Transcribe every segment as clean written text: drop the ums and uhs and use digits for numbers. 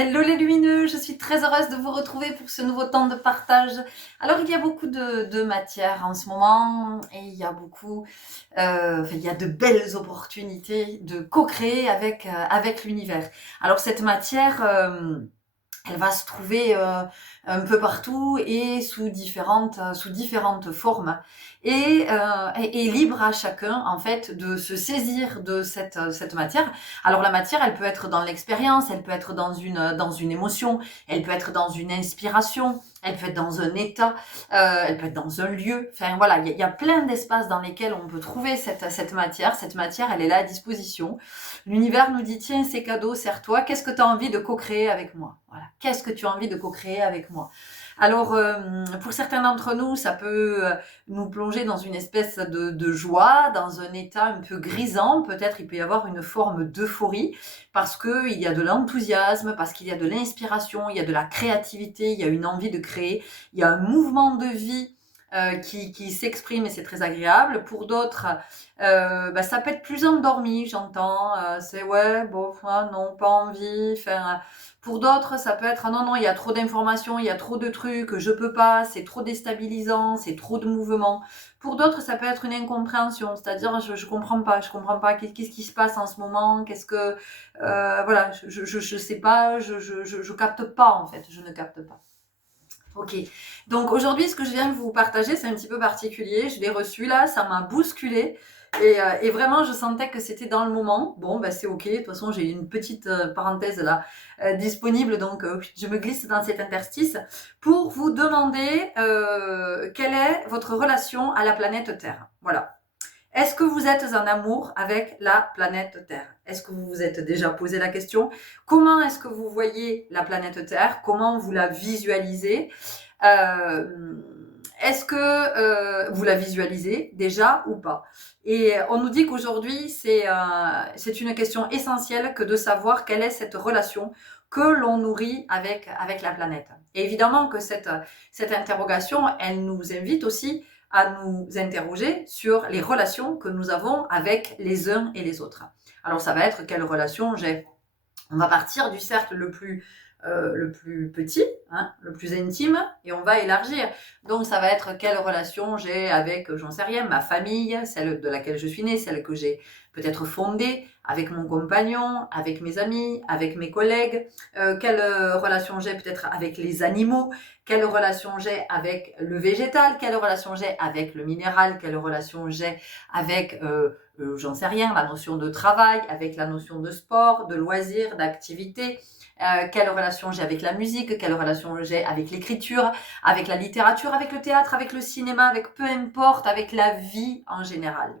Hello les lumineux, je suis très heureuse de vous retrouver pour ce nouveau temps de partage. Alors il y a beaucoup de matière en ce moment et il y a il y a de belles opportunités de co-créer avec l'univers. Alors cette matière, elle va se trouver un peu partout et sous différentes formes et libre à chacun en fait de se saisir de cette matière. Alors la matière, elle peut être dans l'expérience, elle peut être dans une émotion, elle peut être dans une inspiration, elle peut être dans un état, elle peut être dans un lieu. Enfin voilà, il y a plein d'espaces dans lesquels on peut trouver cette matière. Cette matière, elle est là à disposition. L'univers nous dit, tiens, c'est cadeau, sers-toi. Qu'est-ce que tu as envie de co-créer avec moi? Voilà. Qu'est-ce que tu as envie de co-créer avec moi? Alors, pour certains d'entre nous, ça peut nous plonger dans une espèce de joie, dans un état un peu grisant. Peut-être il peut y avoir une forme d'euphorie parce qu'il y a de l'enthousiasme, parce qu'il y a de l'inspiration, il y a de la créativité, il y a une envie de créer, il y a un mouvement de vie qui s'exprime et c'est très agréable. Pour d'autres, ça peut être plus endormi, j'entends. C'est ouais, bon, non, pas envie. Enfin, pour d'autres, ça peut être non, non, il y a trop d'informations, il y a trop de trucs, je peux pas, c'est trop déstabilisant, c'est trop de mouvements. Pour d'autres, ça peut être une incompréhension, c'est-à-dire je comprends pas, qu'est-ce qui se passe en ce moment, qu'est-ce que, voilà, je sais pas, je capte pas en fait, je ne capte pas. Ok, donc aujourd'hui, ce que je viens de vous partager, c'est un petit peu particulier. Je l'ai reçu là, ça m'a bousculé. Et vraiment, je sentais que c'était dans le moment. Bon, c'est ok. De toute façon, j'ai une petite parenthèse là disponible, donc je me glisse dans cet interstice pour vous demander quelle est votre relation à la planète Terre. Voilà. Est-ce que vous êtes en amour avec la planète Terre? Est-ce que vous vous êtes déjà posé la question? Comment est-ce que vous voyez la planète Terre? Comment vous la visualisez? Est-ce que vous la visualisez déjà ou pas? Et on nous dit qu'aujourd'hui, c'est une question essentielle que de savoir quelle est cette relation que l'on nourrit avec la planète. Et évidemment que cette interrogation, elle nous invite aussi à nous interroger sur les relations que nous avons avec les uns et les autres. Alors ça va être quelle relation j'ai. On va partir du cercle le plus petit, hein, le plus intime, et on va élargir. Donc ça va être quelle relation j'ai avec, j'en sais rien, ma famille, celle de laquelle je suis née, celle que j'ai peut-être fondée, avec mon compagnon, avec mes amis, avec mes collègues, quelle relation j'ai peut-être avec les animaux, quelle relation j'ai avec le végétal, quelle relation j'ai avec le minéral, quelle relation j'ai avec j'en sais rien, la notion de travail, avec la notion de sport, de loisir, d'activité, quelle relation j'ai avec la musique, quelle relation j'ai avec l'écriture, avec la littérature, avec le théâtre, avec le cinéma, avec peu importe, avec la vie en général.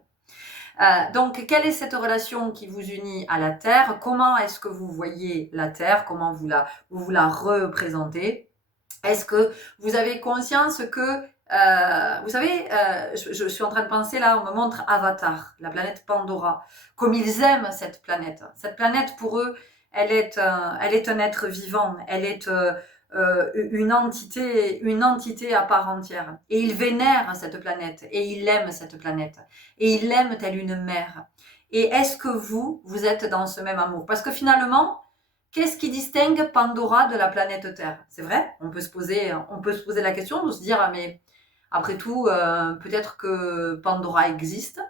Donc, quelle est cette relation qui vous unit à la Terre? Comment est-ce que vous voyez la Terre? Comment vous la représentez? Est-ce que vous avez conscience que, vous savez, je suis en train de penser là, on me montre Avatar, la planète Pandora, comme ils aiment cette planète. Cette planète, pour eux, elle est un être vivant, elle est une entité à part entière. Et ils vénèrent cette planète, et ils aiment cette planète, et ils l'aiment telle une mère. Et est-ce que vous êtes dans ce même amour? Parce que finalement, qu'est-ce qui distingue Pandora de la planète Terre? C'est vrai, on peut se poser la question de se dire, ah, mais après tout, peut-être que Pandora existe,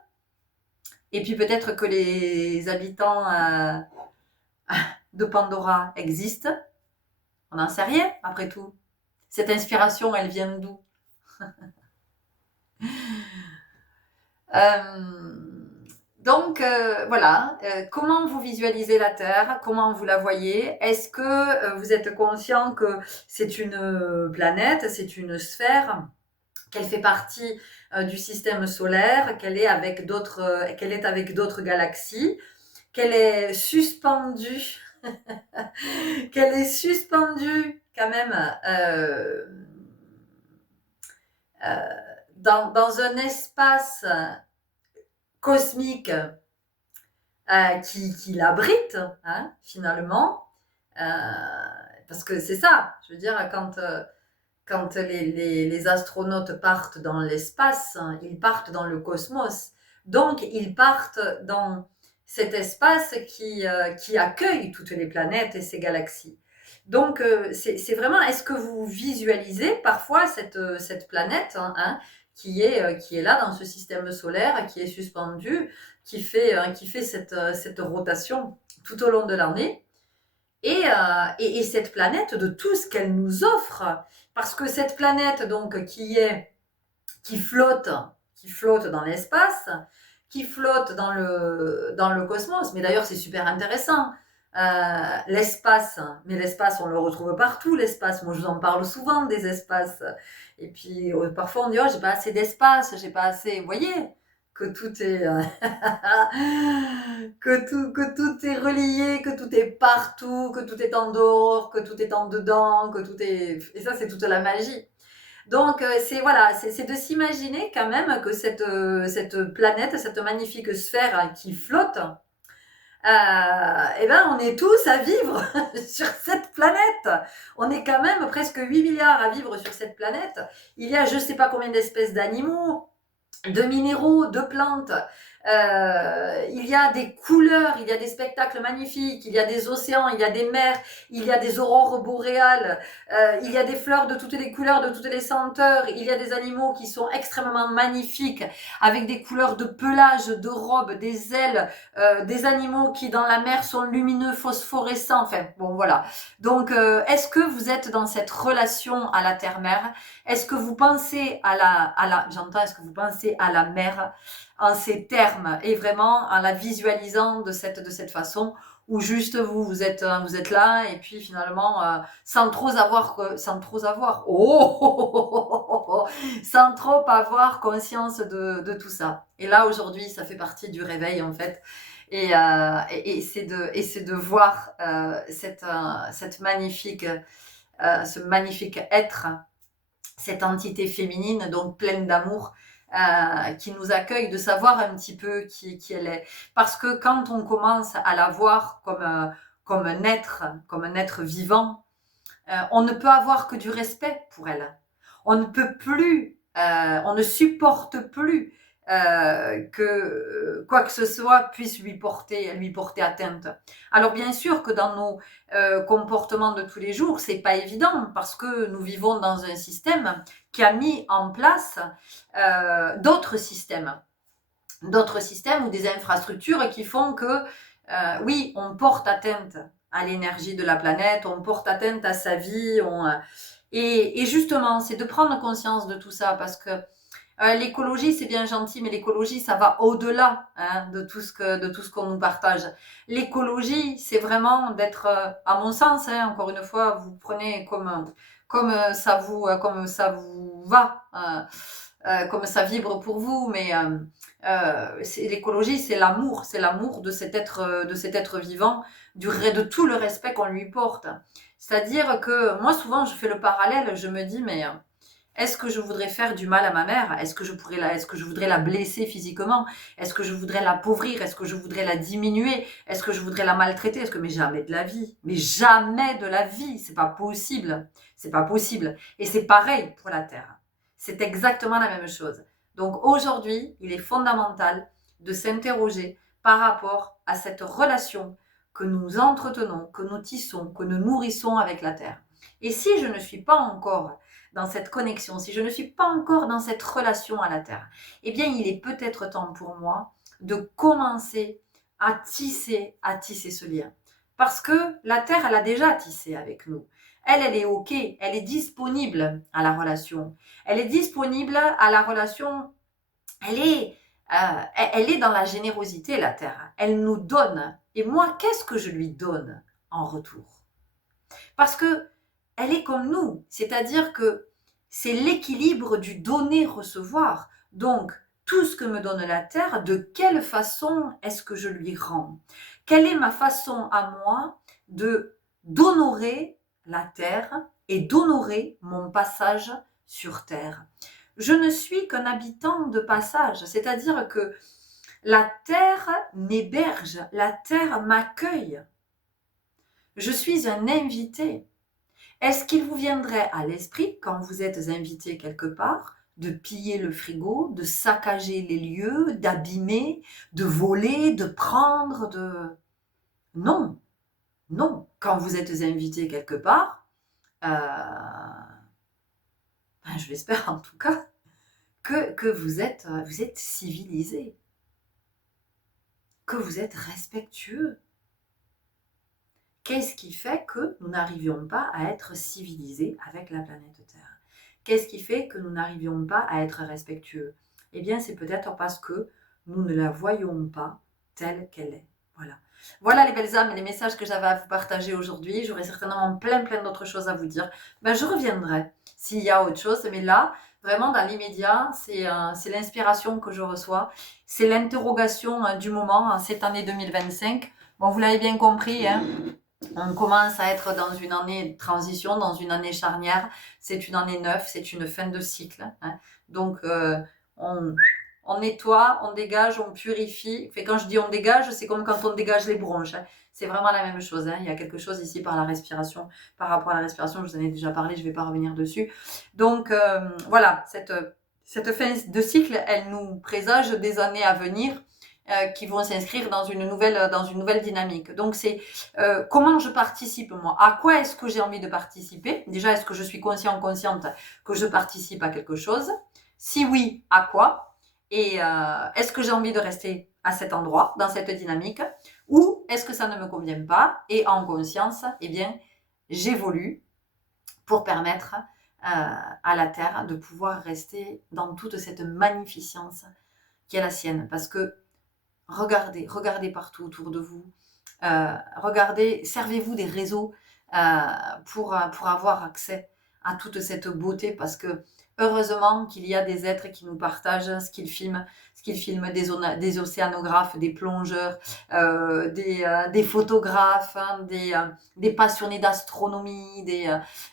et puis peut-être que les habitants de Pandora existent. On n'en sait rien, après tout. Cette inspiration, elle vient d'où? Voilà, comment vous visualisez la Terre? Comment vous la voyez? Est-ce que vous êtes conscient que c'est une planète, c'est une sphère, qu'elle fait partie du système solaire, qu'elle est avec d'autres galaxies, qu'elle est suspendue, qu'elle est suspendue quand même euh, dans un espace cosmique qui l'abrite, hein, finalement. Euh, Parce que c'est ça, je veux dire, quand les astronautes partent dans l'espace, hein, ils partent dans le cosmos. Donc, ils partent dans cet espace qui accueille toutes les planètes et ces galaxies. Donc, c'est vraiment, est-ce que vous visualisez parfois cette planète, hein, qui est là dans ce système solaire, qui est suspendue, qui fait cette rotation tout au long de l'année, et cette planète de tout ce qu'elle nous offre, parce que cette planète donc qui flotte, qui flotte dans l'espace, qui flotte dans le cosmos. Mais d'ailleurs, c'est super intéressant. L'espace, mais l'espace, on le retrouve partout, l'espace. Moi, je vous en parle souvent des espaces. Et puis, parfois, on dit, oh, j'ai pas assez d'espace, j'ai pas assez. Vous voyez que tout est, que tout est relié, que tout est partout, que tout est en dehors, que tout est en dedans, que tout est. Et ça, c'est toute la magie. Donc, c'est voilà, c'est de s'imaginer quand même que cette planète, cette magnifique sphère, hein, qui flotte, eh ben, on est tous à vivre sur cette planète. On est quand même presque 8 milliards à vivre sur cette planète. Il y a je ne sais pas combien d'espèces d'animaux, de minéraux, de plantes. Il y a des couleurs, il y a des spectacles magnifiques, il y a des océans, il y a des mers, il y a des aurores boréales, il y a des fleurs de toutes les couleurs, de toutes les senteurs, il y a des animaux qui sont extrêmement magnifiques, avec des couleurs de pelage, de robes, des ailes, des animaux qui dans la mer sont lumineux, phosphorescents, enfin bon voilà. Donc est-ce que vous êtes dans cette relation à la terre-mère? Est-ce que vous pensez j'entends, est-ce que vous pensez à la mer en ces termes et vraiment en la visualisant de cette façon, ou juste vous êtes là et puis finalement sans trop avoir sans trop avoir conscience de tout ça. Et là aujourd'hui ça fait partie du réveil en fait, et c'est de voir cette magnifique ce magnifique être, cette entité féminine, donc pleine d'amour, qui nous accueille, de savoir un petit peu qui elle est. Parce que quand on commence à la voir comme un être vivant, on ne peut avoir que du respect pour elle. On ne peut plus, on ne supporte plus que quoi que ce soit puisse lui porter atteinte. Alors bien sûr que dans nos comportements de tous les jours, c'est pas évident parce que nous vivons dans un système qui a mis en place d'autres systèmes ou des infrastructures qui font que oui, on porte atteinte à l'énergie de la planète, on porte atteinte à sa vie, et justement, c'est de prendre conscience de tout ça parce que l'écologie, c'est bien gentil, mais l'écologie, ça va au-delà, hein, de tout ce qu'on nous partage. L'écologie, c'est vraiment d'être, à mon sens, hein, encore une fois, vous prenez comme ça vous va, comme ça vibre pour vous, mais l'écologie, c'est l'amour de cet être vivant, de tout le respect qu'on lui porte. C'est-à-dire que moi, souvent, je fais le parallèle, je me dis, mais est-ce que je voudrais faire du mal à ma mère? Est-ce que je voudrais la blesser physiquement? Est-ce que je voudrais l'appauvrir? Est-ce que je voudrais la diminuer? Est-ce que je voudrais la maltraiter? Mais jamais de la vie. Mais jamais de la vie. C'est pas possible. C'est pas possible. Et c'est pareil pour la Terre. C'est exactement la même chose. Donc aujourd'hui, il est fondamental de s'interroger par rapport à cette relation que nous entretenons, que nous tissons, que nous nourrissons avec la Terre. Et si je ne suis pas encore dans cette connexion, si je ne suis pas encore dans cette relation à la Terre, eh bien, il est peut-être temps pour moi de commencer à tisser ce lien. Parce que la Terre, elle a déjà tissé avec nous. Elle est OK, elle est disponible à la relation. Elle est disponible à la relation, elle est dans la générosité, la Terre. Elle nous donne. Et moi, qu'est-ce que je lui donne en retour? Parce que elle est comme nous, c'est-à-dire que c'est l'équilibre du donner-recevoir. Donc, tout ce que me donne la Terre, de quelle façon est-ce que je lui rends? Quelle est ma façon à moi d'honorer la Terre et d'honorer mon passage sur Terre? Je ne suis qu'un habitant de passage, c'est-à-dire que la Terre m'héberge, la Terre m'accueille. Je suis un invité. Est-ce qu'il vous viendrait à l'esprit, quand vous êtes invité quelque part, de piller le frigo, de saccager les lieux, d'abîmer, de voler, de prendre, Non. Non, quand vous êtes invité quelque part, je l'espère en tout cas, que vous êtes civilisé, que vous êtes respectueux. Qu'est-ce qui fait que nous n'arrivions pas à être civilisés avec la planète Terre? Qu'est-ce qui fait que nous n'arrivions pas à être respectueux? Eh bien, c'est peut-être parce que nous ne la voyons pas telle qu'elle est. Voilà. Voilà les belles âmes et les messages que j'avais à vous partager aujourd'hui. J'aurais certainement plein d'autres choses à vous dire. Je reviendrai s'il y a autre chose. Mais là, vraiment dans l'immédiat, c'est l'inspiration que je reçois. C'est l'interrogation du moment en cette année 2025. Bon, vous l'avez bien compris, hein, on commence à être dans une année de transition, dans une année charnière. C'est une année neuve, c'est une fin de cycle. Hein. Donc, on nettoie, on dégage, on purifie. Quand je dis on dégage, c'est comme quand on dégage les bronches. Hein. C'est vraiment la même chose. Hein. Il y a quelque chose ici par la respiration, par rapport à la respiration. Je vous en ai déjà parlé, je ne vais pas revenir dessus. Donc, voilà, cette fin de cycle, elle nous présage des années à venir qui vont s'inscrire dans une nouvelle dynamique. Donc, c'est comment je participe, moi. À quoi est-ce que j'ai envie de participer? Déjà, est-ce que je suis consciente que je participe à quelque chose? Si oui, à quoi? Et est-ce que j'ai envie de rester à cet endroit, dans cette dynamique? Ou est-ce que ça ne me convient pas? Et en conscience, eh bien, j'évolue pour permettre à la Terre de pouvoir rester dans toute cette magnificence qui est la sienne. Parce que regardez partout autour de vous. Regardez, servez-vous des réseaux pour avoir accès à toute cette beauté parce que heureusement qu'il y a des êtres qui nous partagent ce qu'ils filment des océanographes, des plongeurs, des photographes, hein, des passionnés d'astronomie,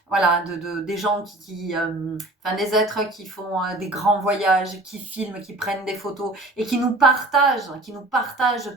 voilà, des gens des êtres qui font des grands voyages, qui filment, qui prennent des photos et qui nous partagent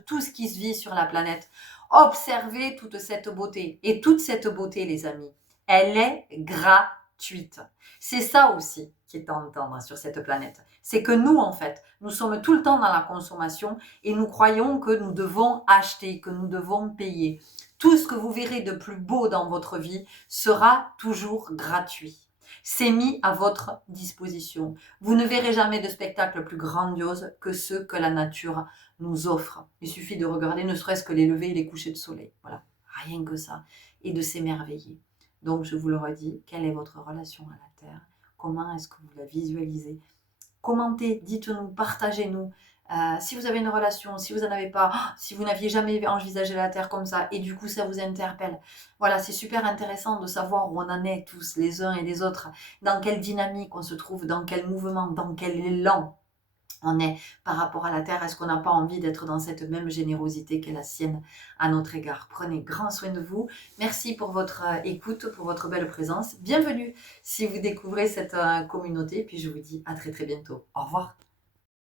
tout ce qui se vit sur la planète. Observez toute cette beauté. Et toute cette beauté, les amis, elle est gratuite. C'est ça aussi qui est à entendre sur cette planète. C'est que nous, en fait, nous sommes tout le temps dans la consommation et nous croyons que nous devons acheter, que nous devons payer. Tout ce que vous verrez de plus beau dans votre vie sera toujours gratuit. C'est mis à votre disposition. Vous ne verrez jamais de spectacle plus grandiose que ceux que la nature nous offre. Il suffit de regarder ne serait-ce que les levées et les couchers de soleil. Voilà, rien que ça. Et de s'émerveiller. Donc, je vous le redis, quelle est votre relation à la Terre? Comment est-ce que vous la visualisez? Commentez, dites-nous, partagez-nous. Si vous avez une relation, si vous n'en avez pas, si vous n'aviez jamais envisagé la Terre comme ça, et du coup ça vous interpelle. Voilà, c'est super intéressant de savoir où on en est tous, les uns et les autres, dans quelle dynamique on se trouve, dans quel mouvement, dans quel élan on est par rapport à la Terre. Est-ce qu'on n'a pas envie d'être dans cette même générosité qu'est la sienne à notre égard? Prenez grand soin de vous. Merci pour votre écoute, pour votre belle présence. Bienvenue si vous découvrez cette communauté. Puis je vous dis à très bientôt. Au revoir.